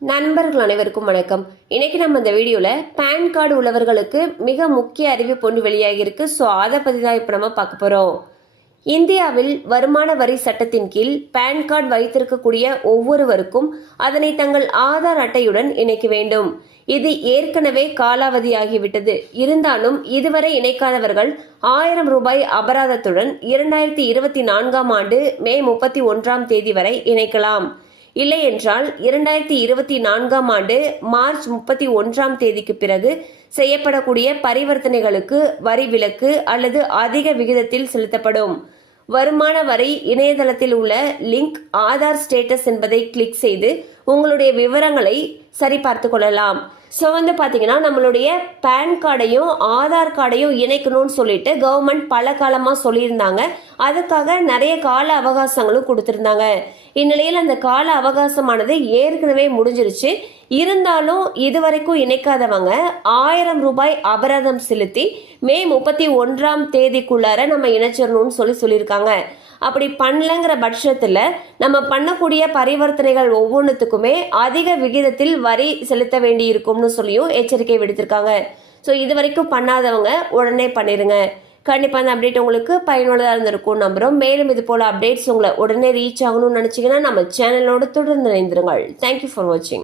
நண்பர்கள் அனைவருக்கும் வணக்கம். இன்னைக்கு நம்ம இந்த வீடியோல பேன் கார்டு உள்ளவர்களுக்கு மிக முக்கிய அறிவிப்பு ஒன்று வெளியாகியிருக்கு. ஸோ அதை பற்றி தான் இப்போ நம்ம பார்க்க போகிறோம் இந்தியாவில் வருமான வரி சட்டத்தின் கீழ் பேன் கார்டு வைத்திருக்கக்கூடிய ஒவ்வொருவருக்கும் அதனை தங்கள் ஆதார் அட்டையுடன் இணைக்க வேண்டும். இது ஏற்கனவே காலாவதியாகிவிட்டது. இருந்தாலும் இதுவரை இணைக்காதவர்கள் ஆயிரம் ரூபாய் அபராதத்துடன் இரண்டாயிரத்தி இருபத்தி நான்காம் ஆண்டு மே முப்பத்தி ஒன்றாம் தேதி வரை இணைக்கலாம். இல்லை என்றால் இரண்டாயிரத்தி இருபத்தி நான்காம் ஆண்டு மார்ச் முப்பத்தி ஒன்றாம் தேதிக்கு பிறகு செய்யப்படக்கூடிய பரிவர்த்தனைகளுக்கு வரி விலக்கு அல்லது அதிக விகிதத்தில் செலுத்தப்படும். வருமான வரி இணையதளத்தில் உள்ள லிங்க் ஆதார் ஸ்டேட்டஸ் என்பதை கிளிக் செய்து உங்களுடைய விவரங்களை சரிபார்த்து கொள்ளலாம். ஸோ வந்து பார்த்தீங்கன்னா நம்மளுடைய பேன் கார்டையும் ஆதார் கார்டையும் இணைக்கணும்னு சொல்லிட்டு கவர்மெண்ட் பல காலமாக சொல்லியிருந்தாங்க. அதுக்காக நிறைய கால அவகாசங்களும் கொடுத்துருந்தாங்க. இந்நிலையில் அந்த கால அவகாசமானது ஏற்கனவே முடிஞ்சிருச்சு. இருந்தாலும் இதுவரைக்கும் இணைக்காதவங்க ஆயிரம் ரூபாய் அபராதம் செலுத்தி மே முப்பத்தி ஒன்றாம் தேதிக்குள்ளார நம்ம இணைச்சிடணும்னு சொல்லி சொல்லியிருக்காங்க. அப்படி பண்ணலங்கிற பட்சத்தில் நம்ம பண்ணக்கூடிய பரிவர்த்தனைகள் ஒவ்வொன்றுத்துக்குமே அதிக விகிதத்தில் வரி செலுத்த வேண்டி இருக்கும்னு சொல்லியும் எச்சரிக்கை விடுத்திருக்காங்க. ஸோ இது வரைக்கும் பண்ணாதவங்க உடனே பண்ணிடுங்க கண்டிப்பாக அந்த அப்டேட் உங்களுக்கு பயனுள்ளதாக இருந்திருக்கும் நம்புகிறோம் மேலும் இது போல் அப்டேட்ஸ் உங்களை உடனே ரீச் ஆகணும்னு நினச்சிங்கன்னா நம்ம சேனலோடு தொடர்ந்து இணைந்திருங்கள். தேங்க்யூ ஃபார் வாட்சிங்